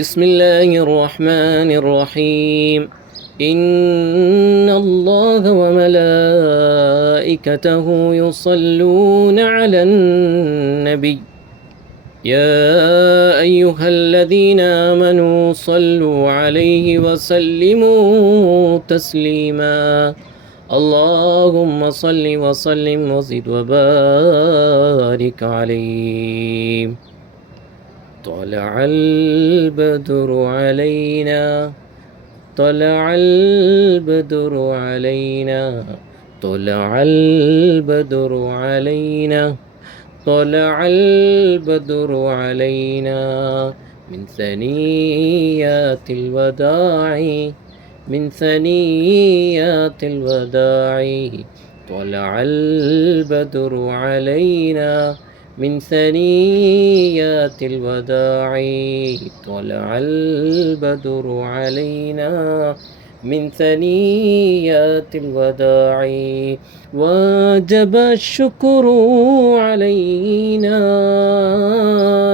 بسم الله الرحمن الرحيم إن الله وملائكته يصلون على النبي يا أيها الذين آمنوا صلوا عليه وسلموا تسليما اللهم صل وسلم وزد وبارك عليه. طلع البدر علينا طلع البدر علينا طلع البدر علينا طلع البدر علينا من ثنيات الوداع من ثنيات الوداع طلع البدر علينا من ثنيات الوداع طلع البدر علينا من ثنيات الوداع وجب الشكر علينا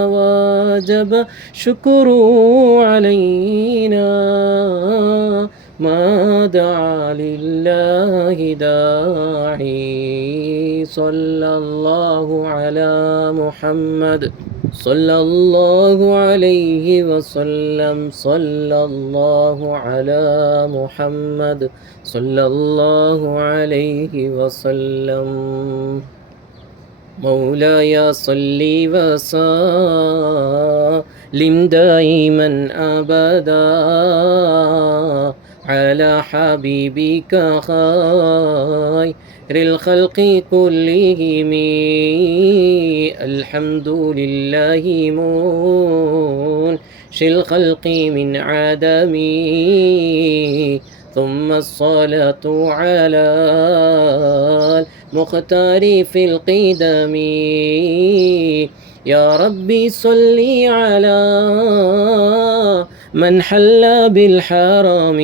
وجب الشكر علينا ما دعا لله داعي صلى الله على محمد صلى الله عليه وسلم صلى الله على محمد صلى الله عليه وسلم مولاي صل وسلم دائما أبدا على حبيبك خير الخلق كلهم الحمد لله منشئ الخلق من عدم ثم الصلاة على المختار في القدم يا ربي صل على من حل بالحرم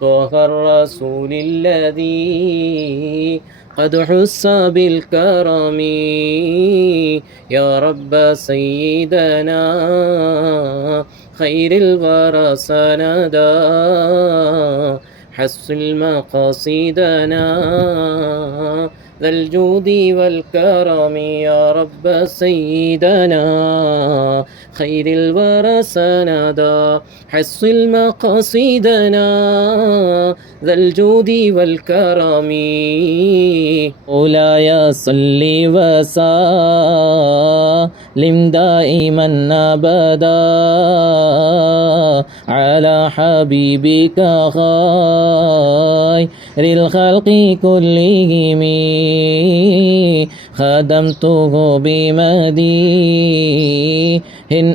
طه الرسول الذي قد حس بالكرم يا رب سيدنا خير الورى سندا حصل مقاصدنا ذا الجود والكرم يا رب سيدنا خير الورى سندا حصل مقاصدنا ذا الجود والكرم مولاي صل وسلم دائما أبدا على حبيبك خير الخلق كلهم خدمته بمديح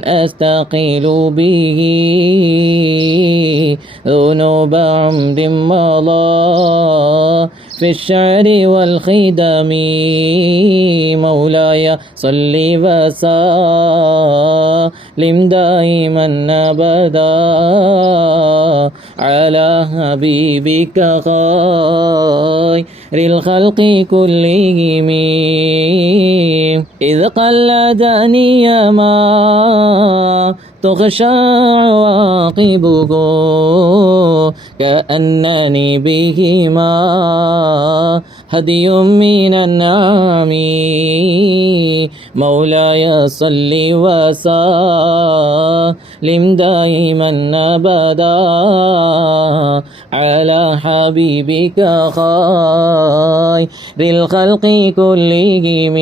أستقيل به ذنوب عمد مضى في الشعر والخدم مولاي صل وسلم دائما أبدا على حبيبك خير الخلق كلهم إذ قلدني ما تخشى عواقبه كأنني بهما هدي من النعم مولاي صل وسلم دائما أبدا على حبيبك خير الخلق كلهم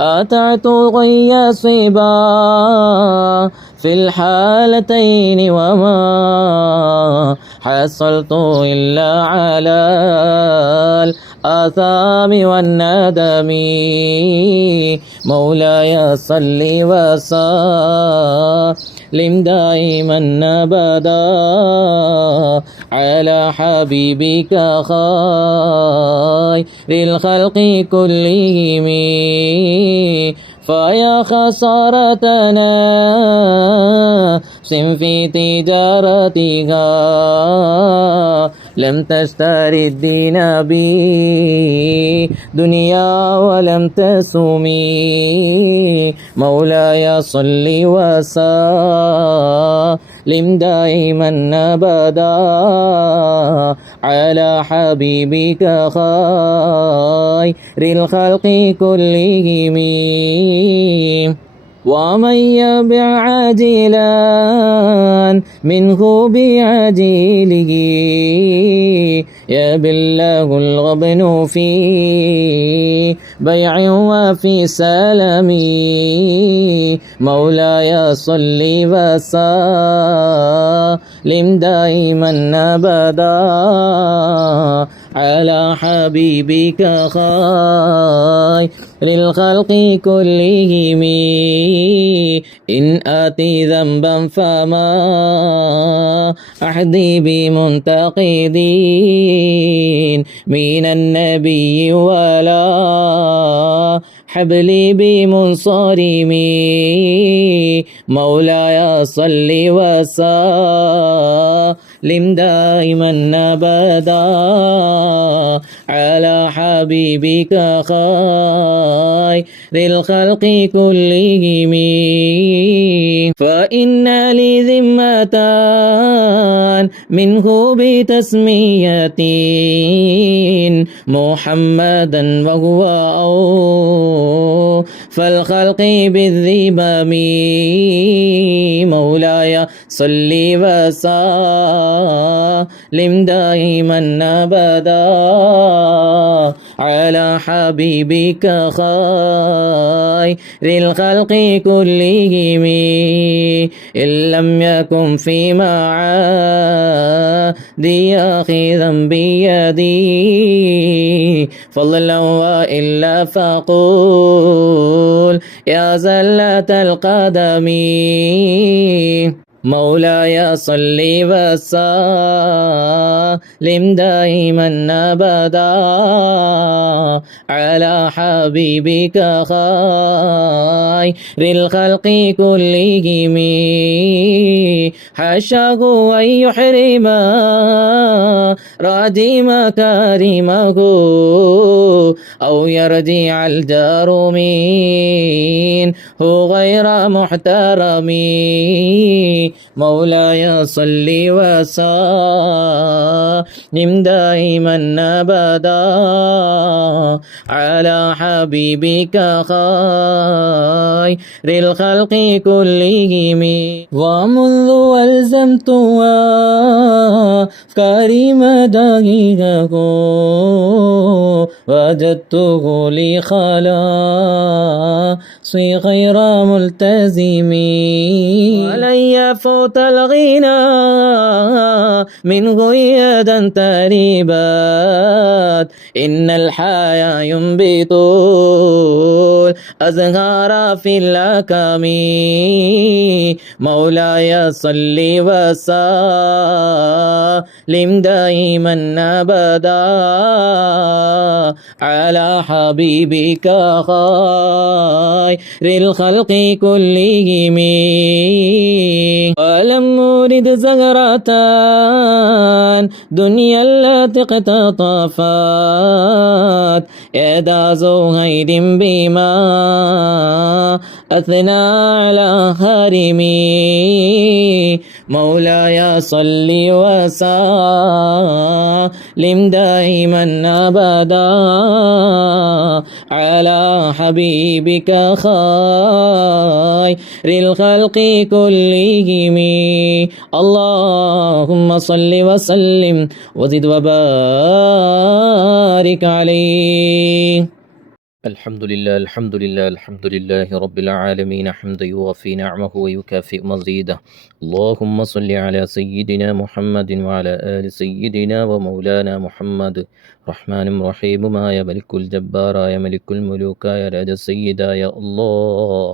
أتعت غي صبا في الحالتين وما حصلت إلا على الآثام والندم مولاي صل وسلم دائما أبدا على حبيبك خير الخلق كلهم فيا خسارتنا في تجارتها لم تشتري الدين بدنيا ولم تسومي مولاي صل وسلم دائما أبدا على حبيبك خير الخلق كلهم ومن يبع عاجلا منه بعجيله يبله الغبن في بيع وفي سلم مولاي صل وسلم دائما أبدا على حبيبك خير للخلق كلهم إن آتي ذنبا فما أحدي بمنتقدين من النبي ولا حبلي بمنصرمي مولاي صل وسلم دائما أبدا على حبيبك خير الخلق كلهم فإن لي ذمة منه بتسمية محمدا وهو فالخلق بالذمم مولاي صل وسلم دائما أبدا على حبيبك خير الخلق كلهم إن لم يكن في معادي آخذا بيدي فضلا وإلا فقول يا زلة القدم مولاي صل وسلم دائما أبدا على حبيبك خير الخلق كلهم حاشاه أن يحرم رادي مكارمه أو يرجع الجار منه غير محترم مولاي صل وسلم دائما أبدا على حبيبك خير الخلق كلهم ومنذ ألزمت أفكاري مداهيه وجدته لي خلاصي غير ملتزم ولن يفوت الغنى منه يدا تريبات إن الحياة ينبت الأزهار في الأكم مولاي صل وسلم دائما أبدا على حبيبك خير الخلق كلهم ولم أرد زهرة دنيا التي اقتطفت يدا زهير بما أثنى على هرمي مولاي صل وسلم دائما أبدا على حبيبك خير الخلق كلهم اللهم صل وسلم وزد وبارك عليه. الحمد لله رب العالمين حمدا يوافي نعمه ويكافئ مزيده. اللهم صل على سيدنا محمد وعلى آل سيدنا ومولانا محمد. റഹ്മാനും റഹീമുമായ മലിക്കുൽ ജബ്ബാറായ മലിക്കുൽ മുലൂക്കായ രാജസയ്യിദായ അല്ലാഹ്,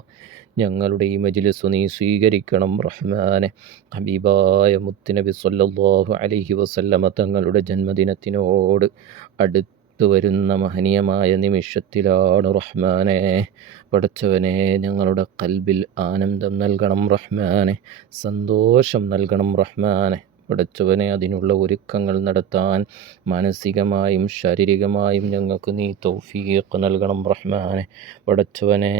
ഞങ്ങളുടെ ഈ മജ്ലിസ് നീ സ്വീകരിക്കണം റഹ്മാനെ. ഹബീബായ മുത്തുനബി സ്വല്ലല്ലാഹു അലൈഹി വസല്ലമ തങ്ങളുടെ ജന്മദിനത്തിനോട് അടുത്ത് മൗത്ത് വരുന്ന മഹനീയമായ നിമിഷത്തിലാണ് റഹ്മാനെ. പടച്ചവനെ, ഞങ്ങളുടെ കൽബിൽ ആനന്ദം നൽകണം റഹ്മാനെ, സന്തോഷം നൽകണം റഹ്മാനെ. പടച്ചവനെ, അതിനുള്ള ഒരുക്കങ്ങൾ നടത്താൻ മാനസികമായും ശാരീരികമായും ഞങ്ങൾക്ക് നീ തൗഫീഖ് നൽകണം റഹ്മാനെ. പടച്ചവനെ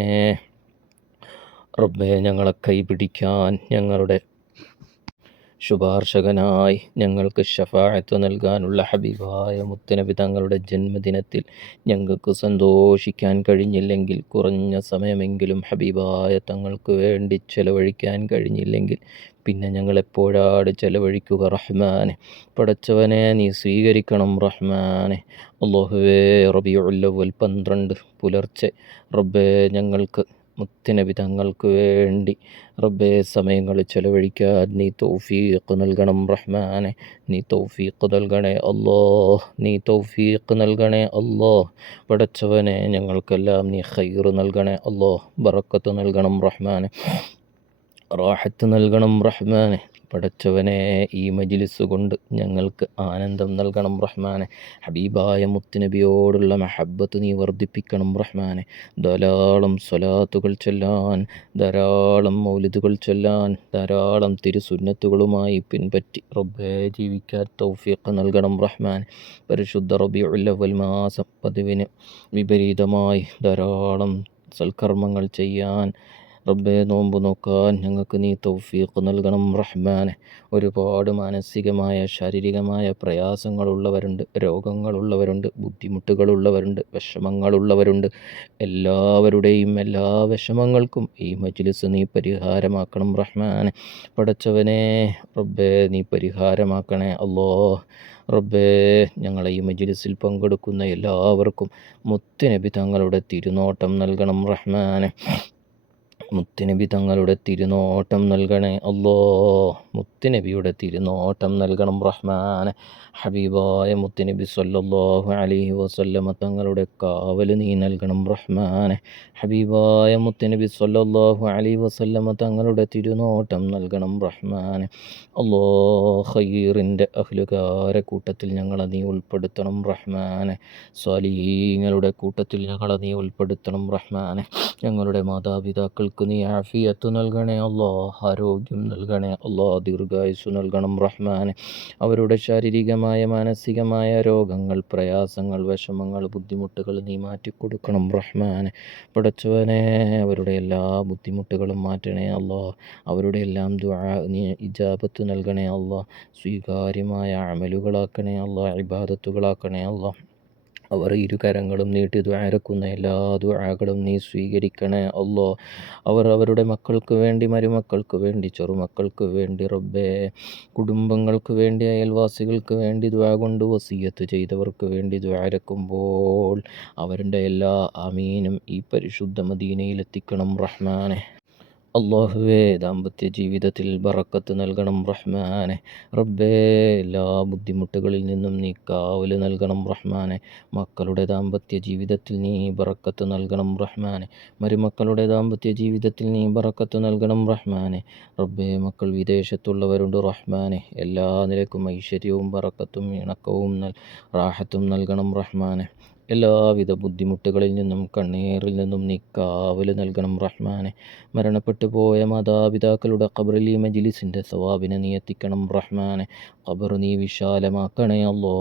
റബ്ബേ, ഞങ്ങളെ കൈപിടിക്കാൻ, ഞങ്ങളുടെ ശുപാർശകനായി ഞങ്ങൾക്ക് ശഫാഅത്ത് നൽകാനുള്ള ഹബീബായ മുത്തുനബി തങ്ങളുടെ ജന്മദിനത്തിൽ ഞങ്ങൾക്ക് സന്തോഷിക്കാൻ കഴിഞ്ഞില്ലെങ്കിൽ, കുറഞ്ഞ സമയമെങ്കിലും ഹബീബായ തങ്ങൾക്ക് വേണ്ടി ചെലവഴിക്കാൻ കഴിഞ്ഞില്ലെങ്കിൽ പിന്നെ ഞങ്ങളെപ്പോഴാണ് ചെലവഴിക്കുക റഹ്മാനെ. പടച്ചവനെ, നീ സ്വീകരിക്കണം റഹ്മാനെ. അല്ലാഹുവേ, റബീഉൽ അവ്വൽ 12 പുലർച്ചെ റബ്ബേ ഞങ്ങൾക്ക് മുത്തുനബി തങ്ങൾക്ക് വേണ്ടി റബ്ബേ സമയങ്ങൾ ചെലവഴിക്കാൻ നീ തൗഫീഖ് നൽകണം റഹ്മാനെ. നീ തൗഫീഖ് നൽകണേ അല്ലോ, നീ തൗഫീഖ് നൽകണേ അല്ലോ. പടച്ചവനെ, ഞങ്ങൾക്കെല്ലാം നീ ഖൈർ നൽകണേ അല്ലോ, ബറക്കത്ത് നൽകണം റഹ്മാനെ, റാഹത്ത് നൽകണം റഹ്മാനെ. പടച്ചവനെ, ഈ മജ്ലിസ് കൊണ്ട് ഞങ്ങൾക്ക് ആനന്ദം നൽകണം റഹ്മാനെ. ഹബീബായ മുത്തുനബിയോടുള്ള മഹബ്ബത്ത് നീ വർദ്ധിപ്പിക്കണം റഹ്മാനെ. ധാരാളം സ്വലാത്തുകൾ ചൊല്ലാൻ, ധാരാളം മൗലിദുകൾ ചൊല്ലാൻ, ധാരാളം തിരുസുന്നത്തുകളുമായി പിൻപറ്റി റബ്ബേ ജീവിക്കാൻ തൗഫീഖ് നൽകണം റഹ്മാൻ. പരിശുദ്ധ റബീഉൽ അവ്വൽ മാസം പതിവിന് വിപരീതമായി ധാരാളം സൽക്കർമ്മങ്ങൾ ചെയ്യാൻ റബ്ബേ, നോമ്പ് നോക്കാൻ ഞങ്ങൾക്ക് നീ തൗഫീഖ് നൽകണം റഹ്മാനെ. ഒരുപാട് മാനസികമായ ശാരീരികമായ പ്രയാസങ്ങളുള്ളവരുണ്ട്, രോഗങ്ങളുള്ളവരുണ്ട്, ബുദ്ധിമുട്ടുകളുള്ളവരുണ്ട്, വിഷമങ്ങളുള്ളവരുണ്ട്. എല്ലാവരുടെയും എല്ലാ വിഷമങ്ങൾക്കും ഈ മജ്ലിസ് നീ പരിഹാരമാക്കണം റഹ്മാനെ. പടച്ചവനെ റബ്ബേ, നീ പരിഹാരമാക്കണേ അല്ലോ. റബ്ബേ, ഞങ്ങളെ ഈ മജ്ലിസിൽ പങ്കെടുക്കുന്ന എല്ലാവർക്കും മുത്തുനബി തങ്ങളുടെ തിരുനോട്ടം നൽകണം റഹ്മാനെ. മുത്തുനബി തങ്ങളുടെ തിരുനോട്ടം നൽകണേ അല്ലോ, മുത്തുനബിയുടെ തിരുനോട്ടം നൽകണം റഹ്മാനെ. ഹബീബായ മുത്തുനബി സ്വല്ലല്ലാഹു അലൈഹി വസല്ലമ തങ്ങളുടെ കാവല് നീ നൽകണം റഹ്മാനെ. ഹബീബായ മുത്തുനബി സ്വല്ലല്ലാഹു അലൈഹി വസല്ലമ തങ്ങളുടെ തിരുനോട്ടം നൽകണം റഹ്മാനെ. അല്ലോ, ഖൈറിൻ്റെ അഹ്ലുകാരെ കൂട്ടത്തിൽ ഞങ്ങളെ നീ ഉൾപ്പെടുത്തണം റഹ്മാനെ. സ്വാലിഹീങ്ങളുടെ കൂട്ടത്തിൽ ഞങ്ങളെ നീ ഉൾപ്പെടുത്തണം റഹ്മാനെ. ഞങ്ങളുടെ മാതാപിതാക്കൾക്ക് നീ ആഫിയത്ത് നൽകണേ അല്ലോ, ആരോഗ്യം നൽകണേ അല്ലോ, ദീർഘായുസ്സു നൽകണം റഹ്മാനെ. അവരുടെ ശാരീരികമായ മാനസികമായ രോഗങ്ങൾ, പ്രയാസങ്ങൾ, വിഷമങ്ങൾ, ബുദ്ധിമുട്ടുകൾ നീ മാറ്റിക്കൊടുക്കണം റഹ്മാനെ. പടച്ചവനെ, അവരുടെ എല്ലാ ബുദ്ധിമുട്ടുകളും മാറ്റണേ അല്ലോ, അവരുടെ എല്ലാം ദുആ നീ ഇജാബത്ത് നൽകണേ അല്ലോ, സ്വീകാര്യമായ അമലുകളാക്കണേ അല്ലോ, ഇബാദത്തുകളാക്കണേ അല്ലോ. അവർ ഇരുകരങ്ങളും നീട്ടി ദുആരക്കുന്ന എല്ലാ ദുആകളും നീ സ്വീകരിക്കണേ അല്ലോ. അവർ അവരുടെ മക്കൾക്ക് വേണ്ടി, മരുമക്കൾക്ക് വേണ്ടി, ചെറുമക്കൾക്ക് വേണ്ടി, റബ്ബേ കുടുംബങ്ങൾക്ക് വേണ്ടി, അയൽവാസികൾക്ക് വേണ്ടി ദുആ കൊണ്ട് വസിയത്ത് ചെയ്തവർക്ക് വേണ്ടി ദുആരക്കുമ്പോൾ അവരുടെ എല്ലാ ആമീനും ഈ പരിശുദ്ധ മദീനയിലെത്തിക്കണം റഹ്മാനെ. അല്ലാഹുവേ, ദാമ്പത്യ ജീവിതത്തിൽ ബറക്കത്ത് നൽകണം റഹ്മാനെ. റബ്ബേ, എല്ലാ ബുദ്ധിമുട്ടുകളിൽ നിന്നും നീ കാവല് നൽകണം റഹ്മാനെ. മക്കളുടെ ദാമ്പത്യ ജീവിതത്തിൽ നീ ബറക്കത്ത് നൽകണം റഹ്മാനെ. മരുമക്കളുടെ ദാമ്പത്യ ജീവിതത്തിൽ നീ ബറക്കത്ത് നൽകണം റഹ്മാനെ. റബ്ബേ, മക്കൾ വിദേശത്തുള്ളവരുണ്ട് റഹ്മാനെ, എല്ലാ നിലക്കും ഐശ്വര്യവും ബറക്കത്തും ഇണക്കവും റാഹത്തും നൽകണം റഹ്മാനെ. എല്ലാവിധ ബുദ്ധിമുട്ടുകളിൽ നിന്നും കണ്ണീറിൽ നിന്നും നീ കാവല് നൽകണം റഹ്മാനെ. മരണപ്പെട്ടു പോയ മാതാപിതാക്കളുടെ ഖബറിൽ ഈ മജ്ലിസിൻ്റെ സവാബിനെ നീ എത്തിക്കണം റഹ്മാനെ. ഖബർ നീ വിശാലമാക്കണേ അല്ലോ,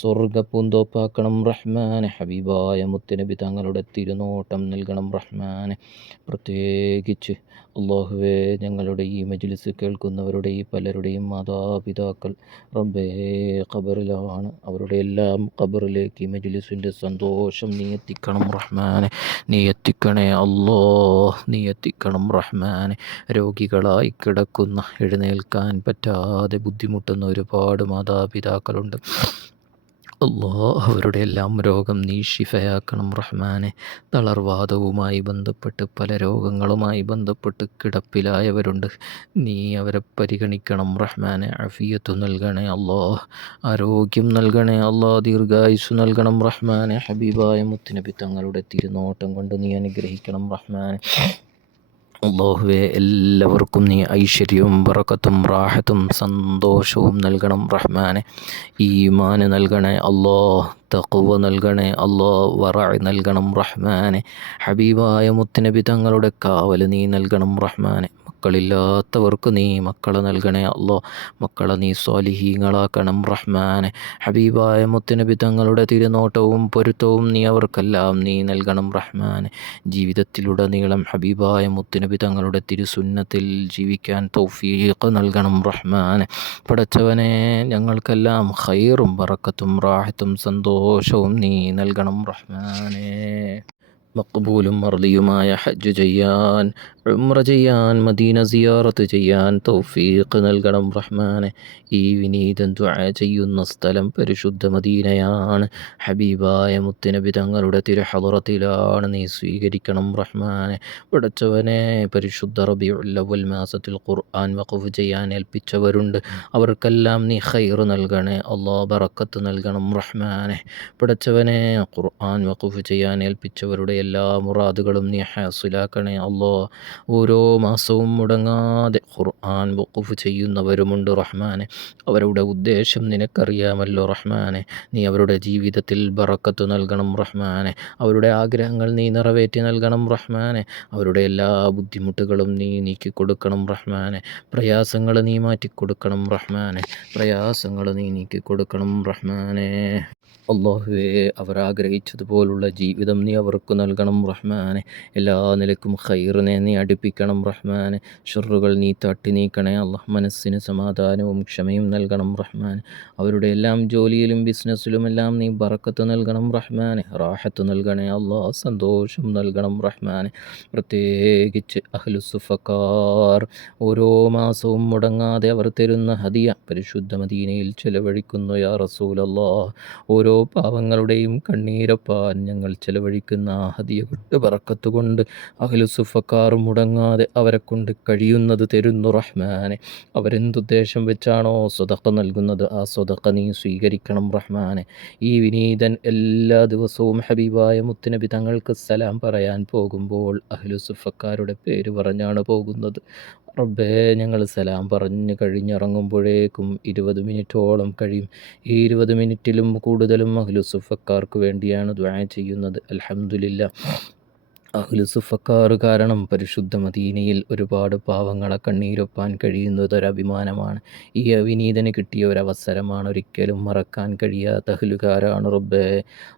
സ്വർഗ്ഗപ്പൂന്തോപ്പാക്കണം റഹ്മാനെ. ഹബീബായ മുത്തുനബി തങ്ങളുടെ തിരുനോട്ടം നൽകണം റഹ്മാനെ. പ്രത്യേകിച്ച് അല്ലാഹുവേ, ഞങ്ങളുടെ ഈ മജ്ലിസ് കേൾക്കുന്നവരുടെ ഈ പലരുടെയും മാതാപിതാക്കൾ റബ്ബേ ഖബറിലാണ്. അവരുടെ എല്ലാം ഖബറിലേക്ക് ഈ മജ്ലിസിൻ്റെ സന്തോഷം നീ എത്തിക്കണം റഹ്മാനെ. നീ എത്തിക്കണേ അല്ലോ, നീ എത്തിക്കണം റഹ്മാനെ. രോഗികളായി കിടക്കുന്ന, എഴുന്നേൽക്കാൻ പറ്റാതെ ബുദ്ധിമുട്ടുന്ന ഒരുപാട് മാതാപിതാക്കളുണ്ട് അല്ലോ. അവരുടെ എല്ലാം രോഗം നീ ശിഫയാക്കണം റഹ്മാനെ. തളർവാദവുമായി ബന്ധപ്പെട്ട്, പല രോഗങ്ങളുമായി ബന്ധപ്പെട്ട് കിടപ്പിലായവരുണ്ട്. നീ അവരെ പരിഗണിക്കണം റഹ്മാനെ. ആഫിയത്ത് നൽകണേ അല്ലോ, ആരോഗ്യം നൽകണേ അല്ലോ, ദീർഘായുസ്സു നൽകണം റഹ്മാനെ. ഹബീബായ മുത്തുനബി തങ്ങളുടെ തിരുനോട്ടം കൊണ്ട് നീ അനുഗ്രഹിക്കണം റഹ്മാനെ. അല്ലാഹുവേ, എല്ലാവർക്കും നീ ഐശ്വര്യവും ബറക്കത്തും റാഹത്തും സന്തോഷവും നൽകണം റഹ്മാനെ. ഈമാൻ നൽകണേ അല്ലോ, തഖ്വ നൽകണേ അല്ലാ, വറഅ് നൽകണം റഹ്മാനെ. ഹബീബായ മുത്തുനബി തങ്ങളുടെ കാവൽ നീ നൽകണം റഹ്മാനെ. മക്കളില്ലാത്തവർക്ക് നീ മക്കളെ നൽകണേ അല്ലാ, മക്കളെ നീ സ്വാലിഹീങ്ങളാക്കണം റഹ്മാനെ. ഹബീബായ മുത്തുനബി തങ്ങളുടെ തിരുനോട്ടവും പൊരുത്തവും നീ അവർക്കെല്ലാം നീ നൽകണം റഹ്മാനെ. ജീവിതത്തിലുടനീളം ഹബീബായ മുത്തുനബി തങ്ങളുടെ തിരുസുന്നത്തിൽ ജീവിക്കാൻ തൗഫീഖ് നൽകണം റഹ്മാനെ. പടച്ചവനെ, ഞങ്ങൾക്കെല്ലാം ഖൈറും ബറക്കത്തും റാഹത്തും സന്തോഷവും നീ നൽകണം റഹ്മാനെ. മഖ്ബൂലും മർദിയുമായ ഹജ്ജ് ചെയ്യാൻ, ഉംറ ചെയ്യാൻ, മദീന സിയാറത്ത് ചെയ്യാൻ തൗഫീഖ് നൽകണം റഹ്മാനെ. ഈ വിനീതൻ ദുആ ചെയ്യുന്ന സ്ഥലം പരിശുദ്ധ മദീനയാണ്. ഹബീബായ മുത്തുനബി തങ്ങളുടെ തിരുഹളറത്തിലാണ്, നീ സ്വീകരിക്കണം റഹ്മാനെ. പടച്ചവനെ, പരിശുദ്ധ റബീഉൽ അവ്വൽ മാസത്തിൽ ഖുർആൻ വഖഫ് ചെയ്യാൻ ഏൽപ്പിച്ചവരുണ്ട്, അവർക്കെല്ലാം നീ ഖൈർ നൽകണേ അല്ലാ, ബറക്കത്ത് നൽകണം റഹ്മാനെ. പടച്ചവനെ, ഖുർആൻ വഖഫ് ചെയ്യാൻ ഏൽപ്പിച്ചവരുടെ എല്ലാ മുറാദുകളും നീ ഹാസിലാക്കണേ അല്ലാ. ഓരോ മാസവും മുടങ്ങാതെ ഖുർആൻ വഖഫ് ചെയ്യുന്നവരുമുണ്ട് റഹ്മാനെ. അവരുടെ ഉദ്ദേശം നിനക്കറിയാമല്ലോ റഹ്മാനെ. നീ അവരുടെ ജീവിതത്തിൽ ബറക്കത്ത് നൽകണം റഹ്മാനെ. അവരുടെ ആഗ്രഹങ്ങൾ നീ നിറവേറ്റി നൽകണം റഹ്മാനെ. അവരുടെ എല്ലാ ബുദ്ധിമുട്ടുകളും നീ നീക്കിക്കൊടുക്കണം റഹ്മാനെ. പ്രയാസങ്ങൾ നീ മാറ്റിക്കൊടുക്കണം റഹ്മാനെ. പ്രയാസങ്ങൾ നീ നീക്കിക്കൊടുക്കണം റഹ്മാനെ. അല്ലാഹുവേ, അവർ ആഗ്രഹിച്ചതുപോലുള്ള ജീവിതം നീ അവർക്ക് നൽകണം റഹ്മാനെ. എല്ലാ നിലക്കും ഖൈറിനെ നീ അടുപ്പിക്കണം റഹ്മാനെ. ഷർറുകൾ നീ തട്ടി നീക്കണേ അല്ലാ. മനസ്സിന് സമാധാനവും ക്ഷമയും നൽകണം റഹ്മാനെ. അവരുടെ എല്ലാം ജോലിയിലും ബിസിനസ്സിലുമെല്ലാം നീ ബറക്കത്ത് നൽകണം റഹ്മാനെ. റാഹത്ത് നൽകണേ അല്ലാ, സന്തോഷം നൽകണം റഹ്മാനെ. പ്രത്യേകിച്ച് അഹ്ലുസുഫക്കാർ ഓരോ മാസവും മുടങ്ങാതെ അവർ തരുന്ന ഹദിയ പരിശുദ്ധ മദീനയിൽ ചെലവഴിക്കുന്നു യാ റസൂലല്ലാഹ്. ഓരോ പാവങ്ങളുടെയും കണ്ണീരപ്പാൻ ഞങ്ങൾ ചെലവഴിക്കുന്ന ആ ഹദിയ കൊണ്ട് ബറക്കത്ത് കൊണ്ട് അഹ്ലുസുഫക്കാർ മുടങ്ങാതെ അവരെ കൊണ്ട് കഴിയുന്നത് തരുന്നു റഹ്മാനെ. അവരെന്തുദ്ദേശം വെച്ചാണോ സ്വതക്ക നൽകുന്നത്, ആ സ്വതക്ക നീ സ്വീകരിക്കണം റഹ്മാനെ. ഈ വിനീതൻ എല്ലാ ദിവസവും ഹബീബായ മുത്തുനബി തങ്ങൾക്ക് സലാം പറയാൻ പോകുമ്പോൾ അഹ്ലുസുഫക്കാരുടെ പേര് പറഞ്ഞാണ് പോകുന്നത്. റബ്ബേ, ഞങ്ങൾ സലാം പറഞ്ഞ് കഴിഞ്ഞിറങ്ങുമ്പോഴേക്കും 20 മിനിറ്റോളം കഴിയും. ഈ 20 മിനിറ്റിലും കൂടുതലും അഹ്ലുസുഫക്കാർക്ക് വേണ്ടിയാണ് ദുആ ചെയ്യുന്നത്. അൽഹംദുലില്ലാഹ്, അഹ്ലുസുഫക്കാർ കാരണം പരിശുദ്ധ മദീനയിൽ ഒരുപാട് പാവങ്ങളെ കണ്ണീരൊപ്പാൻ കഴിയുന്നതൊരഭിമാനമാണ്. ഈ അവിനീതന് കിട്ടിയ ഒരവസരമാണ്, ഒരിക്കലും മറക്കാൻ കഴിയാത്ത അഹ്ലുകാരാണ് റബ്ബേ.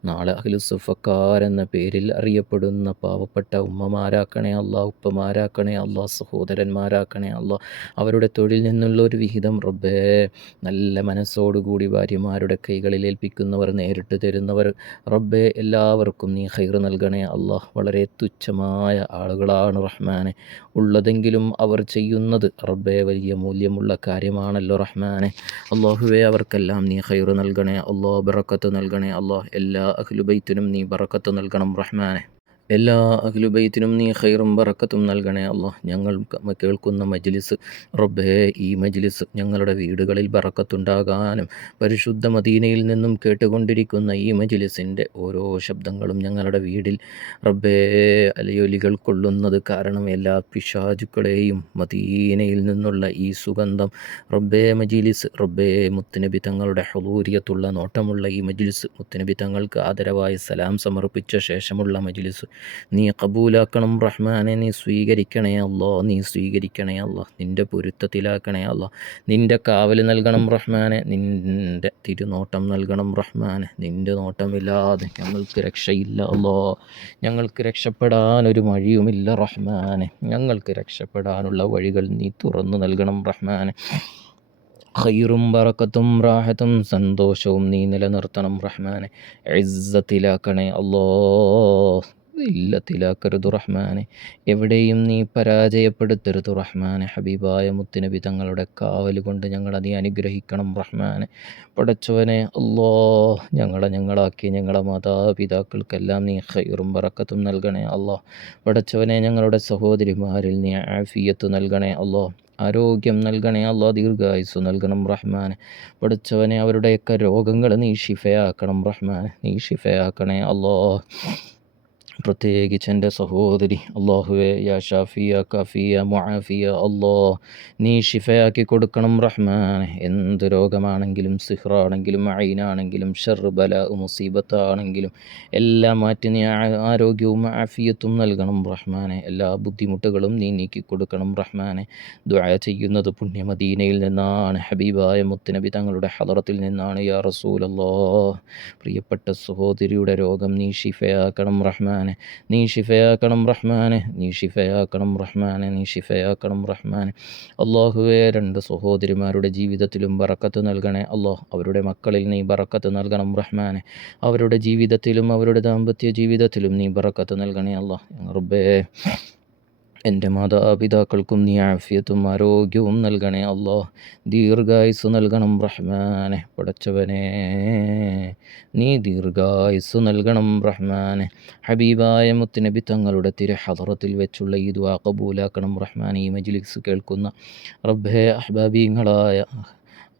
നാളെ അഹ്ലുസുഫക്കാർ എന്ന പേരിൽ അറിയപ്പെടുന്ന പാവപ്പെട്ട ഉമ്മമാരാക്കണേ അല്ലാ, ഉപ്പമാരാക്കണേ അല്ലാ, സഹോദരന്മാരാക്കണേ അല്ലാ. അവരുടെ തൊഴിൽ നിന്നുള്ള ഒരു വിഹിതം റബ്ബേ, നല്ല മനസ്സോടുകൂടി ഭാര്യമാരുടെ കൈകളിൽ ഏൽപ്പിക്കുന്നവർ, നേരിട്ട് തരുന്നവർ റബ്ബേ, എല്ലാവർക്കും നീ ഖൈർ നൽകണേ അല്ലാ. വളരെ തുച്ഛമായ ആളുകളാണ് റഹ്മാനെ. ഉള്ളതെങ്കിലും അവർ ചെയ്യുന്നത് റബ്ബേ വലിയ മൂല്യമുള്ള കാര്യമാണല്ലോ റഹ്മാനെ. അല്ലാഹുവേ, അവർക്കെല്ലാം നീ ഖൈർ നൽകണേ അല്ലാ, ബറക്കത്ത് നൽകണേ അല്ലാ. എല്ലാ അഹ്ലുബൈത്തിനും നീ ബറക്കത്ത് നൽകണം റഹ്മാനെ. എല്ലാ അഹ്ലുബൈത്തിനും നീ ഖൈറും ബറക്കത്തും നൽകണേ അല്ലാ. ഞങ്ങൾ കേൾക്കുന്ന മജ്ലിസ് റബ്ബേ, ഈ മജ്ലിസ് ഞങ്ങളുടെ വീടുകളിൽ ബറക്കത്തുണ്ടാകാനും, പരിശുദ്ധ മദീനയിൽ നിന്നും കേട്ടുകൊണ്ടിരിക്കുന്ന ഈ മജ്ലിസിൻ്റെ ഓരോ ശബ്ദങ്ങളും ഞങ്ങളുടെ വീട്ടിൽ റബ്ബേ അലയൊലികൾ കൊള്ളുന്നത് കാരണം എല്ലാ പിശാചുക്കളെയും മദീനയിൽ നിന്നുള്ള ഈ സുഗന്ധം റബ്ബേ മജ്ലിസ്, റബ്ബേ മുത്തുനബി തങ്ങളുടെ ഹുളൂരിയത്തുള്ള നോട്ടമുള്ള ഈ മജ്ലിസ്, മുത്തുനബി തങ്ങൾക്ക് ആദരവായി സലാം സമർപ്പിച്ച ശേഷമുള്ള മജ്ലിസ് നീ കബൂലാക്കണം റഹ്മാനെ. നീ സ്വീകരിക്കണേ അല്ലാ, നീ സ്വീകരിക്കണേ അല്ലാ. നിൻ്റെ പൊരുത്തത്തിലാക്കണേ അല്ലാ. നിൻ്റെ കാവൽ നൽകണം റഹ്മാനെ. നിൻ്റെ തിരുനോട്ടം നൽകണം റഹ്മാനെ. നിൻ്റെ നോട്ടമില്ലാതെ ഞങ്ങൾക്ക് രക്ഷയില്ല അല്ലാ. ഞങ്ങൾക്ക് രക്ഷപ്പെടാനൊരു വഴിയുമില്ല റഹ്മാനെ. ഞങ്ങൾക്ക് രക്ഷപ്പെടാനുള്ള വഴികൾ നീ തുറന്നു നൽകണം റഹ്മാനെ. ഖൈറും ബറക്കത്തും റാഹത്തും സന്തോഷവും നീ നിലനിർത്തണം റഹ്മാനെ. ഇസ്സത്തിലാക്കണേ അല്ലാ, ഇല്ലത്തിലാക്കരുത് റഹ്മാനെ. എവിടെയും നീ പരാജയപ്പെടുത്തരുത് റഹ്മാനെ. ഹബീബായ മുത്തുനബി തങ്ങളുടെ കാവൽ കൊണ്ട് ഞങ്ങളെ നീ അനുഗ്രഹിക്കണം റഹ്മാനെ. പടച്ചവനെ അല്ലാ, ഞങ്ങളാക്കി ഞങ്ങളുടെ മാതാപിതാക്കൾക്കെല്ലാം നീ ഖൈറും ബറക്കത്തും നൽകണേ അല്ലാ. പടച്ചവനെ, ഞങ്ങളുടെ സഹോദരിമാരിൽ നീ ആഫിയത്ത് നൽകണേ അല്ലാ, ആരോഗ്യം നൽകണേ അല്ലാ, ദീർഘായുസ്സു നൽകണം റഹ്മാനെ. പടച്ചവനെ, അവരുടെയൊക്കെ രോഗങ്ങൾ നീ ഷിഫയാക്കണം റഹ്മാനെ. നീ ഷിഫയാക്കണേ അല്ലാ. പ്രത്യേകിച്ച് എൻ്റെ സഹോദരി അള്ളാഹുവേ യാ ഷാഫിയ കാഫിയ മുആഫിയ അള്ളാഹ് നീ ഷിഫയാക്കി കൊടുക്കണം റഹ്മാൻ. എന്ത് രോഗമാണെങ്കിലും സിഹ്റാണെങ്കിലും ഐനാണെങ്കിലും ഷർറ് ബല മുസീബത്താണെങ്കിലും എല്ലാം മാറ്റി നീ ആരോഗ്യവും ആഫിയത്തും നൽകണം റഹ്മാനെ. എല്ലാ ബുദ്ധിമുട്ടുകളും നീ നീക്കി കൊടുക്കണം റഹ്മാനെ. ദുആ ചെയ്യുന്നത് പുണ്യമദീനയിൽ നിന്നാണ്, ഹബീബായ മുത്തുനബി തങ്ങളുടെ ഹദറത്തിൽ നിന്നാണ്. യാ റസൂലല്ലാഹ്, പ്രിയപ്പെട്ട സഹോദരിയുടെ രോഗം നീ ഷിഫയാക്കണം റഹ്മാനെ. നീ ഷിഫയാക്കണം റഹ്മാനെ, നീ ഷിഫയാക്കണം റഹ്മാനെ, നീ ഷിഫയാക്കണം റഹ്മാനെ. അള്ളാഹുവേ, 2 സഹോദരിമാരുടെ ജീവിതത്തിലും ബറക്കത്ത് നൽകണേ അള്ളാഹ്. അവരുടെ മക്കളിൽ നീ ബറക്കത്ത് നൽകണം റഹ്മാനെ. അവരുടെ ജീവിതത്തിലും അവരുടെ ദാമ്പത്യ ജീവിതത്തിലും നീ ബറക്കത്ത് നൽകണേ അള്ളാഹ്. റബ്ബേ, എൻ്റെ മാതാപിതാക്കൾക്കും നീ ആഫിയത്തും ആരോഗ്യവും നൽകണേ അള്ളാഹ്. ദീർഘായുസ് നൽകണം റഹ്മാനെ. പടച്ചവനെ, നീ ദീർഘായുസ് നൽകണം റഹ്മാനെ. ഹബീബായ മുത്തുനബി തങ്ങളുടെ തിരുഹദറത്തിൽ വെച്ചുള്ള ഈ ദുആ ഖബൂലാക്കണം റഹ്മാനെ. ഈ മജ്ലിസ് കേൾക്കുന്ന റബ്ബേ, അഹ്ബാബീങ്ങളായ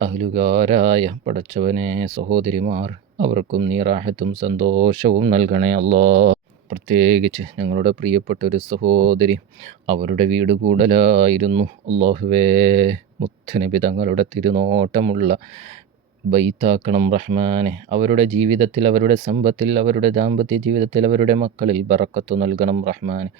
അഹ്ലുകാരായ പടച്ചവനെ സഹോദരിമാർ, അവർക്കും നീ റാഹത്തും സന്തോഷവും നൽകണേ അള്ളാഹ്. പ്രത്യേകിച്ച് ഞങ്ങളുടെ പ്രിയപ്പെട്ട ഒരു സഹോദരി, അവരുടെ വീട് കൂടലായിരുന്നു അള്ളാഹുവേ. മുത്തുനബി തങ്ങളുടെ തിരുനോട്ടമുള്ള ബൈത്താക്കണം റഹ്മാനെ. അവരുടെ ജീവിതത്തിൽ, അവരുടെ സമ്പത്തിൽ, അവരുടെ ദാമ്പത്യ ജീവിതത്തിൽ, അവരുടെ മക്കളിൽ ബറക്കത്ത് നൽകണം റഹ്മാനെ.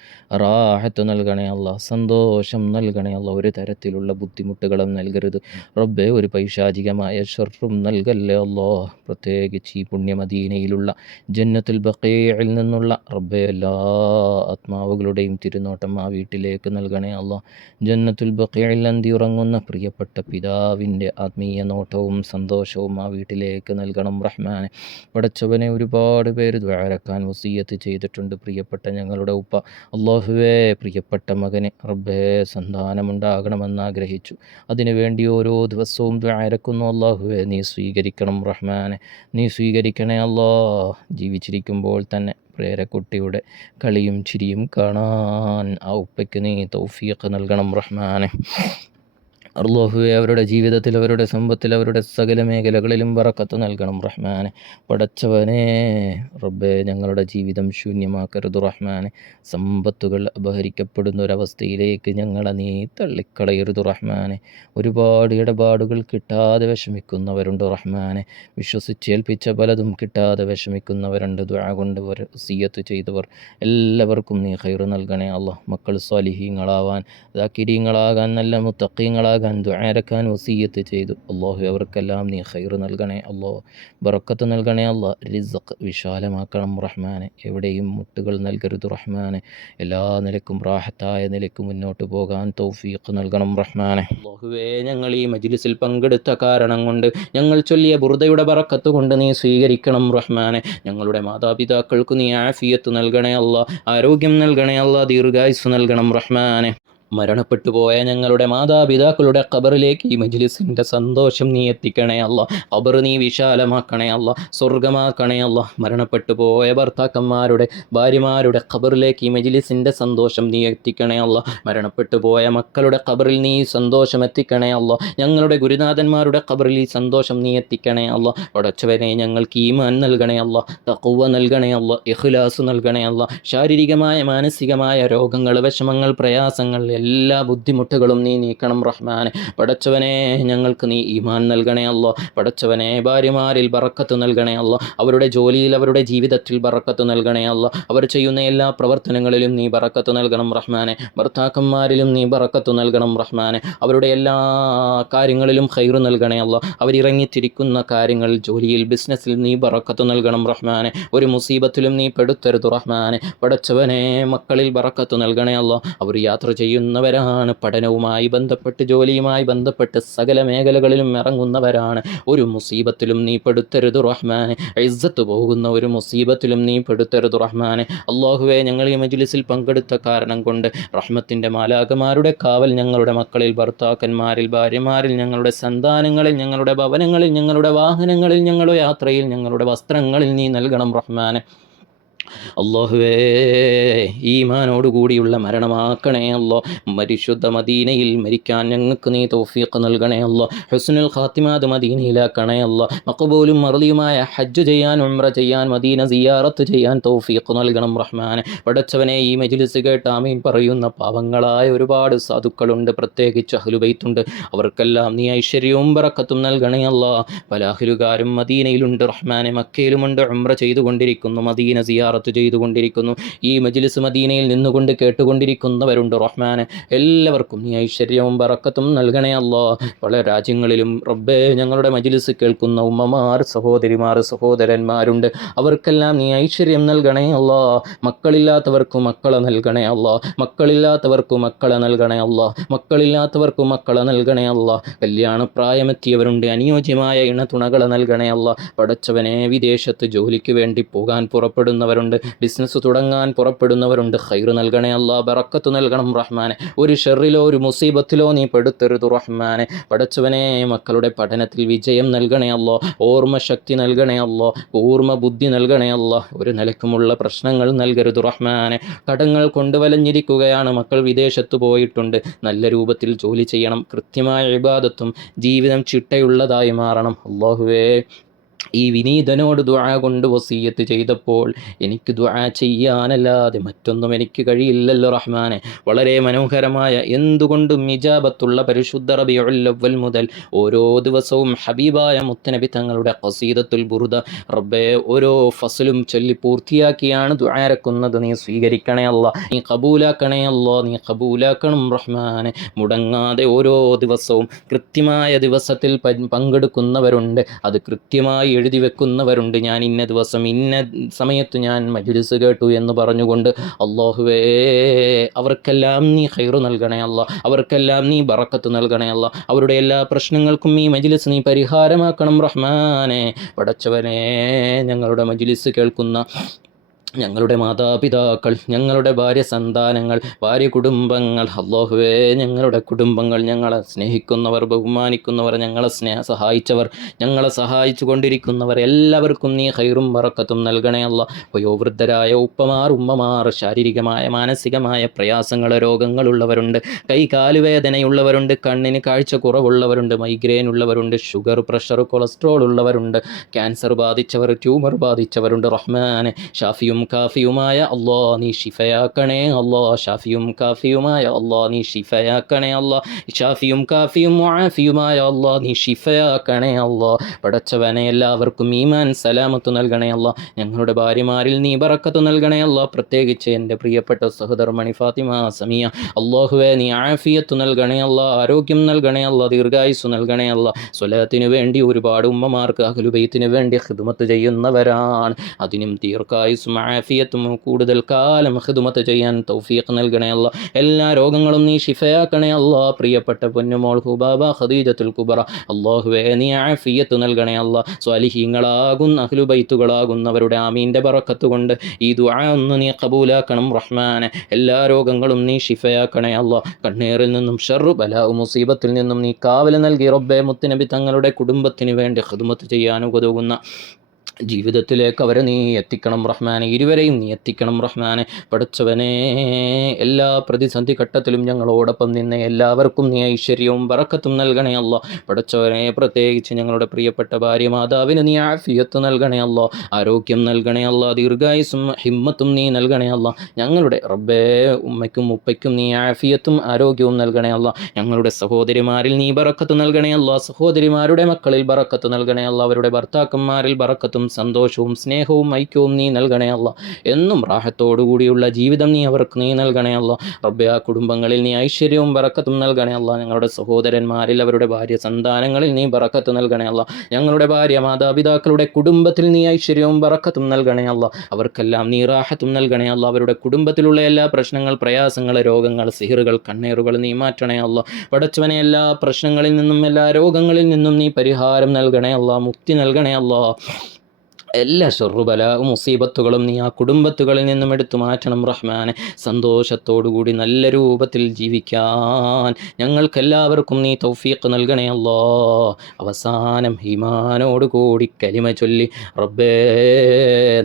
റാഹത്ത് നൽകണേ അള്ളാഹ്, സന്തോഷം നൽകണേ അള്ളാഹ്. ഒരു തരത്തിലുള്ള ബുദ്ധിമുട്ടുകളും നൽകരുത് റബ്ബേ, ഒരു പൈശാചികമായ ഷർറും നൽകല്ലേ അള്ളാഹ്. പ്രത്യേകിച്ച് ഈ പുണ്യമദീനയിലുള്ള ജന്നത്തുൽ ബഖീഇൽ നിന്നുള്ള റബ്ബേ, എല്ലാ ആത്മാവുകളുടെയും തിരുനോട്ടം ആ വീട്ടിലേക്ക് നൽകണേ അള്ളാഹ്. ജന്നത്തുൽ ബഖീഇൽ അന്തി ഉറങ്ങുന്ന പ്രിയപ്പെട്ട പിതാവിൻ്റെ ആത്മീയ നോട്ടവും സന്തോഷവും ആ വീട്ടിലേക്ക് നൽകണം റഹ്മാനെ. പടച്ചവനെ, ഒരുപാട് പേര് ദുആരക്കാൻ വസിയ്യത്ത് ചെയ്തിട്ടുണ്ട്. പ്രിയപ്പെട്ട ഞങ്ങളുടെ ഉപ്പ, അല്ലാഹുവേ, പ്രിയപ്പെട്ട മകന് റബ്ബേ സന്താനമുണ്ടാകണമെന്ന് ആഗ്രഹിച്ചു. അതിനുവേണ്ടി ഓരോ ദിവസവും ദുആരക്കുന്നു. അല്ലാഹുവേ, നീ സ്വീകരിക്കണം റഹ്മാനെ, നീ സ്വീകരിക്കണേ അല്ലാഹ്. ജീവിച്ചിരിക്കുമ്പോൾ തന്നെ പേരക്കുട്ടിയുടെ കളിയും ചിരിയും കാണാൻ ആ ഉപ്പയ്ക്ക് നീ തൗഫീഖ് നൽകണം റഹ്മാനെ. അല്ലാഹുവേ, അവരുടെ ജീവിതത്തിൽ, അവരുടെ സമ്പത്തിൽ, അവരുടെ സകല മേഖലകളിലും ബറക്കത്ത് നൽകണം റഹ്മാനെ. പടച്ചവനെ റബ്ബേ, ഞങ്ങളുടെ ജീവിതം ശൂന്യമാക്കരുത് റഹ്മാനെ. സമ്പത്തുകൾ അപഹരിക്കപ്പെടുന്ന ഒരവസ്ഥയിലേക്ക് ഞങ്ങളെ നീ തള്ളിക്കളയരുത് റഹ്മാനെ. ഒരുപാട് ഇടപാടുകൾ കിട്ടാതെ വിഷമിക്കുന്നവരുണ്ട് റഹ്മാനെ. വിശ്വസിച്ചേൽപ്പിച്ച പലതും കിട്ടാതെ വിഷമിക്കുന്നവരുണ്ട്. ദുആ കൊണ്ട് വസിയ്യത്ത് ചെയ്തവർ എല്ലാവർക്കും നീ ഖൈർ നൽകണേ അല്ലാഹ്. മക്കൾ സ്വാലിഹീങ്ങളാവാൻ, ദാക്കിരീങ്ങളാകാൻ, നല്ല മുത്തഖീങ്ങളാകാൻ ദുആരക്കാൻ വസിയ്യത്ത് ചെയ്തു. അല്ലാഹു അവർക്കെല്ലാം നീ ഖൈർ നൽകണേ അല്ലാഹ്, ബറക്കത്ത് നൽകണേ അല്ലാഹ്. റിസ്ഖ് വിശാലമാക്കണം റഹ്മാനെ. എവിടെയും മുട്ടുകൾ നൽകരുത് റഹ്മാനെ. എല്ലാ നിലക്കും റാഹത്തായ നിലയ്ക്ക് മുന്നോട്ട് പോകാൻ തൗഫീഖ് നൽകണം റഹ്മാനെ. അല്ലാഹുവേ, ഞങ്ങൾ ഈ മജ്ലിസിൽ പങ്കെടുത്ത കാരണം കൊണ്ട്, ഞങ്ങൾ ചൊല്ലിയ ബുർദയുടെ ബറക്കത്ത് കൊണ്ട് നീ സ്വീകരിക്കണം റഹ്മാനെ. ഞങ്ങളുടെ മാതാപിതാക്കൾക്ക് നീ ആഫിയത്ത് നൽകണേ അല്ലാഹ്, ആരോഗ്യം നൽകണേ അല്ലാഹ്, ദീർഘായുസ് നൽകണം റഹ്മാനെ. മരണപ്പെട്ടു പോയ ഞങ്ങളുടെ മാതാപിതാക്കളുടെ ഖബറിലേക്ക് ഈ മജ്ലിസിൻ്റെ സന്തോഷം നീ എത്തിക്കണേ അല്ലാഹ്. ഖബർ നീ വിശാലമാക്കണേ അല്ലാഹ്, സ്വർഗമാക്കണേ അല്ലാഹ്. മരണപ്പെട്ടു പോയ ഭർത്താക്കന്മാരുടെ, ഭാര്യമാരുടെ ഖബറിലേക്ക് ഈ മജ്ലിസിൻ്റെ സന്തോഷം നീ എത്തിക്കണേ അല്ലാഹ്. മരണപ്പെട്ടു പോയ മക്കളുടെ ഖബറിൽ നീ സന്തോഷം എത്തിക്കണേ അല്ലാഹ്. ഞങ്ങളുടെ ഗുരുനാഥന്മാരുടെ ഖബറിൽ ഈ സന്തോഷം നീ എത്തിക്കണേ അല്ലാഹ്. പടച്ചവനെ, ഞങ്ങൾക്ക് ഈമാൻ നൽകണേ അല്ലാഹ്, തഖ്വ നൽകണേ അല്ലാഹ്, ഇഖ്ലാസ് നൽകണേ അല്ലാഹ്. ശാരീരികമായ മാനസികമായ രോഗങ്ങൾ, വിഷമങ്ങൾ, പ്രയാസങ്ങൾ, എല്ലാ ബുദ്ധിമുട്ടുകളും നീ നീക്കണം റഹ്മാനെ. പടച്ചവനെ, ഞങ്ങൾക്ക് നീ ഈമാൻ നൽകണേ അല്ലാഹ്. പടച്ചവനെ, ഭാര്യമാരിൽ ബറക്കത്ത് നൽകണേ അല്ലാഹ്. അവരുടെ ജോലിയിൽ, അവരുടെ ജീവിതത്തിൽ ബറക്കത്ത് നൽകണേ അല്ലാഹ്. അവർ ചെയ്യുന്ന എല്ലാ പ്രവർത്തനങ്ങളിലും നീ ബറക്കത്ത് നൽകണം റഹ്മാനെ. ഭർത്താക്കന്മാരിലും നീ ബറക്കത്ത് നൽകണം റഹ്മാനെ. അവരുടെ എല്ലാ കാര്യങ്ങളിലും ഖൈർ നൽകണേ അല്ലാഹ്. അവരിറങ്ങിത്തിരിക്കുന്ന കാര്യങ്ങൾ, ജോലിയിൽ, ബിസിനസ്സിൽ നീ ബറക്കത്ത് നൽകണം റഹ്മാനെ. ഒരു മുസീബത്തിലും നീ പെടുത്തരുത് റഹ്മാനെ. പടച്ചവനെ, മക്കളിൽ ബറക്കത്ത് നൽകണേ അല്ലാഹ്. അവർ യാത്ര ചെയ്യുന്നവരാണ്, പഠനവുമായി ബന്ധപ്പെട്ട്, ജോലിയുമായി ബന്ധപ്പെട്ട് സകല മേഖലകളിലും ഇറങ്ങുന്നവരാണ്. ഒരു മുസീബത്തിലും നീ പെടുത്തരുത് റഹ്മാനെ. ഇസ്സത്ത് പോകുന്ന ഒരു മുസീബത്തിലും നീ പെടുത്തരുത് റഹ്മാനെ. അല്ലാഹുവേ, ഞങ്ങൾ ഈ മജ്ലിസിൽ പങ്കെടുത്ത കാരണം കൊണ്ട് റഹ്മത്തിൻ്റെ മാലാഖമാരുടെ കാവൽ ഞങ്ങളുടെ മക്കളിൽ, ഭർത്താക്കന്മാരിൽ, ഭാര്യമാരിൽ, ഞങ്ങളുടെ സന്താനങ്ങളിൽ, ഞങ്ങളുടെ ഭവനങ്ങളിൽ, ഞങ്ങളുടെ വാഹനങ്ങളിൽ, ഞങ്ങളുടെ യാത്രയിൽ, ഞങ്ങളുടെ വസ്ത്രങ്ങളിൽ നീ നൽകണം റഹ്മാനെ. അല്ലാഹുവേ ഈമാനോടുകൂടിയുള്ള മരണമാക്കണേ അല്ലോ. പരിശുദ്ധ മദീനയിൽ മരിക്കാൻ ഞങ്ങൾക്ക് നീ തൗഫീഖ് നൽകണേ അല്ലോ. ഹുസ്നുൽ ഖാത്തിമാത് മദീനയിലാക്കണേ അല്ലോ. മഖബൂലും മർദിയുമായ ഹജ്ജ് ചെയ്യാൻ, ഉംറ ചെയ്യാൻ, മദീന സിയാറത്ത് ചെയ്യാൻ തൗഫീഖ് നൽകണം റഹ്മാനെ. പടച്ചവനെ, ഈ മജ്ലിസ് കേട്ട് ആമീൻ പറയുന്ന പാവങ്ങളായ ഒരുപാട് സാധുക്കളുണ്ട്, പ്രത്യേകിച്ച് അഹ്ലുബൈത്തുണ്ട്. അവർക്കെല്ലാം നീ ഐശ്വര്യവും ബറക്കത്തും നൽകണേ അല്ലോ. പല അഹ്ലുകാരും മദീനയിലുണ്ട് റഹ്മാനെ, മക്കയിലുമുണ്ട്, ഉംറ ചെയ്തുകൊണ്ടിരിക്കുന്നു, മദീന സിയാറത്ത് ചെയ്തുകൊണ്ടിരിക്കുന്നു. ഈ മജ്ലിസ് മദീനയിൽ നിന്നുകൊണ്ട് കേട്ടുകൊണ്ടിരിക്കുന്നവരുണ്ട് റഹ്മാനെ. എല്ലാവർക്കും നീ ഐശ്വര്യവും ബറക്കത്തും നൽകണേ അല്ലോ. പല രാജ്യങ്ങളിലും റബ്ബേ ഞങ്ങളുടെ മജ്ലിസ് കേൾക്കുന്ന ഉമ്മമാർ, സഹോദരിമാർ, സഹോദരന്മാരുണ്ട്. അവർക്കെല്ലാം നീ ഐശ്വര്യം നൽകണേ അല്ലോ. മക്കളില്ലാത്തവർക്കു മക്കളെ നൽകണേ അല്ലോ. മക്കളില്ലാത്തവർക്കു മക്കളെ നൽകണേ അല്ലോ. മക്കളില്ലാത്തവർക്കു മക്കളെ നൽകണേ അല്ലോ. കല്യാണ പ്രായമെത്തിയവരുണ്ട്, അനുയോജ്യമായ ഇണതുണകളെ നൽകണേ അല്ലോ. പടച്ചവനെ, വിദേശത്ത് ജോലിക്ക് വേണ്ടി പോകാൻ പുറപ്പെടുന്നവരുണ്ട്, ബിസിനസ് തുടങ്ങാൻ പുറപ്പെടുന്നവരുണ്ട്. ഖൈർ നൽകണേ അല്ലാ, ബറക്കത്ത് നൽകണം റഹ്മാനെ. ഒരു ഷെറിലോ ഒരു മുസീബത്തിലോ നീ പെടുത്തരുത് റഹ്മാനെ. പടച്ചവനെ, മക്കളുടെ പഠനത്തിൽ വിജയം നൽകണേ അല്ലോ. ഓർമ്മ ശക്തി നൽകണേ അല്ലോ. ഓർമ്മ ബുദ്ധി നൽകണേ അല്ലോ. ഒരു നിലക്കുമുള്ള പ്രശ്നങ്ങൾ നൽകരുത് റഹ്മാനെ. കടങ്ങൾ കൊണ്ട് വലഞ്ഞിരിക്കുകയാണ്, മക്കൾ വിദേശത്ത് പോയിട്ടുണ്ട്. നല്ല രൂപത്തിൽ ജോലി ചെയ്യണം, കൃത്യമായ ഇബാദത്തും ജീവിതം ചിട്ടയുള്ളതായി മാറണം. അല്ലാഹുവേ, ഈ വിനീതനോട് ദുആ കൊണ്ട് വസിയത്ത് ചെയ്തപ്പോൾ എനിക്ക് ദുആ ചെയ്യാനല്ലാതെ മറ്റൊന്നും എനിക്ക് കഴിയില്ലല്ലോ റഹ്മാനെ. വളരെ മനോഹരമായ, എന്തുകൊണ്ടും ഇജാബത്തുള്ള പരിശുദ്ധ റബീഉൽ അവ്വൽ മുതൽ ഓരോ ദിവസവും ഹബീബായ മുത്തനബി തങ്ങളുടെ ഖസീദത്തുൽ ബുർദ റബ്ബേ ഓരോ ഫസലും ചൊല്ലി പൂർത്തിയാക്കിയാണ് ദുആ ഇറക്കുന്നത്. നീ സ്വീകരിക്കണേ അല്ലാ, നീ കബൂലാക്കണേ അല്ലാ, നീ കബൂലാക്കണം റഹ്മാനെ. മുടങ്ങാതെ ഓരോ ദിവസവും കൃത്യമായ ദിവസത്തിൽ പങ്കെടുക്കുന്നവരുണ്ട്, അത് കൃത്യമായി എഴുതി വെക്കുന്നവരുണ്ട്. ഞാൻ ഇന്ന ദിവസം ഇന്ന സമയത്ത് ഞാൻ മജ്ലിസ് കേട്ടു എന്ന് പറഞ്ഞുകൊണ്ട്. അല്ലാഹുവേ, അവർക്കെല്ലാം നീ ഖൈറ് നൽകണേ അല്ലാ. അവർക്കെല്ലാം നീ ബറക്കത്ത് നൽകണേ അല്ലാ. അവരുടെ എല്ലാ പ്രശ്നങ്ങൾക്കും ഈ മജ്ലിസ് നീ പരിഹാരമാക്കണം റഹ്മാനെ. പടച്ചവനെ, ഞങ്ങളുടെ മജ്ലിസ് കേൾക്കുന്ന ഞങ്ങളുടെ മാതാപിതാക്കൾ, ഞങ്ങളുടെ ഭാര്യ സന്താനങ്ങൾ, ഭാര്യ കുടുംബങ്ങൾ, അല്ലാഹുവേ ഞങ്ങളുടെ കുടുംബങ്ങൾ, ഞങ്ങളെ സ്നേഹിക്കുന്നവർ, ബഹുമാനിക്കുന്നവർ, ഞങ്ങളെ സഹായിച്ചവർ, ഞങ്ങളെ സഹായിച്ചു കൊണ്ടിരിക്കുന്നവർ, എല്ലാവർക്കും നീ ഖൈറും ബറക്കത്തും നൽകണേ അല്ലാ. വയോവൃദ്ധരായ ഉപ്പമാർ, ഉമ്മമാർ, ശാരീരികമായ മാനസികമായ പ്രയാസങ്ങൾ, രോഗങ്ങളുള്ളവരുണ്ട്, കൈകാലുവേദനയുള്ളവരുണ്ട്, കണ്ണിന് കാഴ്ച കുറവുള്ളവരുണ്ട്, മൈഗ്രെയിൻ ഉള്ളവരുണ്ട്, ഷുഗർ, പ്രഷർ, കൊളസ്ട്രോൾ ഉള്ളവരുണ്ട്, ക്യാൻസർ ബാധിച്ചവർ, ട്യൂമർ ബാധിച്ചവരുണ്ട്. റഹ്മാനെ, ഷാഫിയും കാഫിയുമായ അല്ലാ നീ ഷിഫയാക്കണേ അല്ലാ. ഷാഫിയും കാഫിയുമായ അല്ലാ നീ ഷിഫയാക്കണേ അല്ലാ. ഷാഫിയും കാഫിയും മുആഫിയുമായ അല്ലാ നീ ഷിഫയാക്കണേ അല്ലാ. പടച്ചവനെ, എല്ലാവർക്കും ഈമാൻ സലാമത്ത് നൽകണേ അല്ലാ. ഞങ്ങളുടെ ഭാര്യമാരിൽ നീ ബറക്കത്ത് നൽകണേ അല്ലാ. പ്രത്യേകിച്ച് എൻ്റെ പ്രിയപ്പെട്ട സഹധർമ്മണി ഫാത്തിമ സമിയ, അല്ലാഹുവേ നീ ആഫിയത്ത് നൽകണേ അല്ലാ, ആരോഗ്യം നൽകണേ അല്ലാ, ദീർഘായുസ് നൽകണേ അല്ലാ. സ്വലാത്തിന് വേണ്ടി ഒരുപാട് ഉമ്മമാർക്ക് അഹ്ലുബൈത്തിന് വേണ്ടി ഖിദ്മത്ത് ചെയ്യുന്നവരാണ്. അതിനും ദീർഘായുസും ആഫിയത്തും കൂടുതൽ കാലം ഖിദ്മത്ത് ചെയ്യാൻ തൗഫീഖ് നൽകണേ അല്ലാ. എല്ലാ രോഗങ്ങളും നീ ഷിഫയാക്കണേ അല്ലാ. പ്രിയപ്പെട്ട പൊന്നുമോൾ ഹുബാബ ഖദീജത്തുൽ കുബ്ര, അല്ലാഹുവേ നീ ആഫിയത്ത് നൽകണേ അല്ലാ. സ്വാലിഹീങ്ങളാകുന്ന അഹ്ലുബൈത്തുകളാകുന്നവരുടെ ആമീൻ്റെ ബറക്കത്ത് കൊണ്ട് ഈ ദുആ ഒന്ന് നീ ഖബൂലാക്കണം റഹ്മാനെ. എല്ലാ രോഗങ്ങളും നീ ഷിഫയാക്കണേ അല്ലാ. കണ്ണീറിൽ നിന്നും ഷർറ് ബലാ മുസീബത്തിൽ നിന്നും നീ കാവൽ നൽകി റബ്ബേ മുത്തുനബി തങ്ങളുടെ കുടുംബത്തിന് വേണ്ടി ഖിദ്മത്ത് ചെയ്യാൻ ഉതകുന്ന ജീവിതത്തിലേക്ക് അവരെ നീ എത്തിക്കണം റഹ്മാനെ. ഇരുവരെയും നീ എത്തിക്കണം റഹ്മാനെ. പടച്ചവനെ, എല്ലാ പ്രതിസന്ധി ഘട്ടത്തിലും ഞങ്ങളോടൊപ്പം നിന്ന് എല്ലാവർക്കും നീ ഐശ്വര്യവും ബറക്കത്തും നൽകണേ അല്ലാ. പടച്ചവനെ, പ്രത്യേകിച്ച് ഞങ്ങളുടെ പ്രിയപ്പെട്ട ഭാര്യ മാതാവിന് നീ ആഫിയത്ത് നൽകണേ അല്ലാ, ആരോഗ്യം നൽകണേ അല്ലാ, ദീർഘായുസും ഹിമ്മത്തും നീ നൽകണേ അല്ലാ. ഞങ്ങളുടെ റബ്ബേ ഉമ്മയ്ക്കും ഉപ്പയ്ക്കും നീ ആഫിയത്തും ആരോഗ്യവും നൽകണേ അല്ലാ. ഞങ്ങളുടെ സഹോദരിമാരിൽ നീ ബറക്കത്ത് നൽകണേ അല്ലാ. സഹോദരിമാരുടെ മക്കളിൽ ബറക്കത്ത് നൽകണേ അല്ലാ. അവരുടെ ഭർത്താക്കന്മാരിൽ ബറക്കത്തും സന്തോഷവും സ്നേഹവും ഐക്യവും നീ നൽകണേ അല്ലാ. എന്നും റാഹത്തോടുകൂടിയുള്ള ജീവിതം നീ അവർക്ക് നീ നൽകണേ അല്ലാ. റബ്ബേ, ആ കുടുംബങ്ങളിൽ നീ ഐശ്വര്യവും ബറക്കത്തും നൽകണേ അല്ലാ. ഞങ്ങളുടെ സഹോദരന്മാരിൽ അവരുടെ ഭാര്യ സന്താനങ്ങളിൽ നീ ബറക്കത്ത് നൽകണേ അല്ലാ. ഞങ്ങളുടെ ഭാര്യ മാതാപിതാക്കളുടെ കുടുംബത്തിൽ നീ ഐശ്വര്യവും ബറക്കത്തും നൽകണേ അല്ലാ. അവർക്കെല്ലാം നീ റാഹത്തും നൽകണേ അല്ലാ. അവരുടെ കുടുംബത്തിലുള്ള എല്ലാ പ്രശ്നങ്ങൾ, പ്രയാസങ്ങൾ, രോഗങ്ങൾ, സിഹിറുകൾ, കണ്ണീറുകൾ നീ മാറ്റണേ അല്ലാ. പടച്ചവനെ, എല്ലാ പ്രശ്നങ്ങളിൽ നിന്നും എല്ലാ രോഗങ്ങളിൽ നിന്നും നീ പരിഹാരം നൽകണേ അല്ലാ, മുക്തി നൽകണേ അല്ലാ. എല്ലാ ഷർറുബല മുസീബത്തുകളും നീ ആ കുടുംബത്തുകളിൽ നിന്നും എടുത്തു മാറ്റണം റഹ്മാനെ. സന്തോഷത്തോടുകൂടി നല്ല രൂപത്തിൽ ജീവിക്കാൻ ഞങ്ങൾക്കെല്ലാവർക്കും നീ തൗഫീഖ് നൽകണേ അല്ലാ. അവസാനം ഈമാനോടുകൂടി കലിമ ചൊല്ലി റബ്ബേ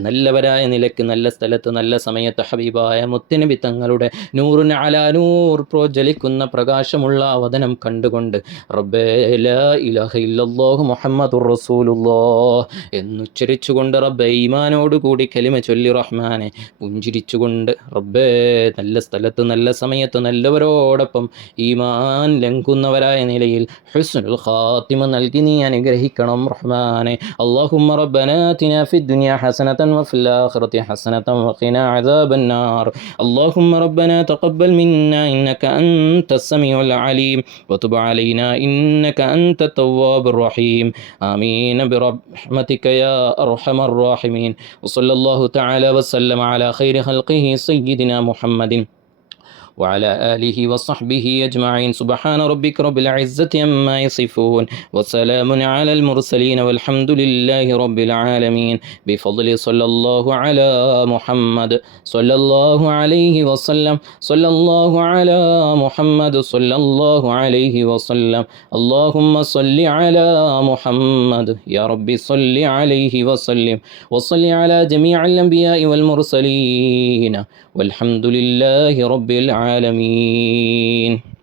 നല്ലവരായ നിലയ്ക്ക് നല്ല സ്ഥലത്ത് നല്ല സമയത്ത് ഹബീബായ മുത്തുനബി തങ്ങളുടെ നൂറുൻ അലാ നൂർ പ്രോജ്വലിക്കുന്ന പ്രകാശമുള്ള അവതനം കണ്ടുകൊണ്ട് റബ്ബേ ലാ ഇലാഹ ഇല്ലല്ലാഹു മുഹമ്മദുർ റസൂലുള്ളാഹ് എന്നുച്ചരിച്ചു കൊണ്ട് റബ്ബേ ഈമാനോടുകൂടി കലിമ ചൊല്ലി റഹ്മാനെ പുഞ്ചിരിച്ചുകൊണ്ട് റബ്ബേ നല്ല സ്ഥലത്ത് നല്ല സമയത്ത് നല്ലവരോടൊപ്പം ഈമാൻ ലംഘുന്നവരായ നിലയിൽ ഹുസ്നുൽ ഖാത്തിമ നൽകി നീ അനുഗ്രഹിക്കണം റഹ്മാനെ. അല്ലാഹുമ്മ റബ്ബനാ ആതിനാ ഫിദ്ദുനിയാ ഹസനതൻ വഫിൽ ആഖിറതി ഹസനതൻ വഖിനാ അദാബന്നാർ. അല്ലാഹുമ്മ റബ്ബനാ തഖബ്ബൽ മിന്നാ ഇന്നക അൻതസ് സമീഉൽ അലീം വതുബ് അലൈനാ ഇന്നക അൻതത് തവ്വാബുർ റഹീം. ആമീൻ ബിറഹ്മതിക യാ أرحم الراحمين. وصلى الله تعالى وسلم على خير خلقه سيدنا محمد وعلى آله وصحبه أجمعين. سبحان ربك رب العزة عما يصفون وسلام على المرسلين والحمد لله رب العالمين. بفضل صلى الله على محمد صلى الله عليه وسلم. صلى الله على محمد صلى الله عليه وسلم. اللهم صل على محمد يا رب صل عليه وسلم. وصل على جميع الأنبياء والمرسلين والحمد لله رب العالمين.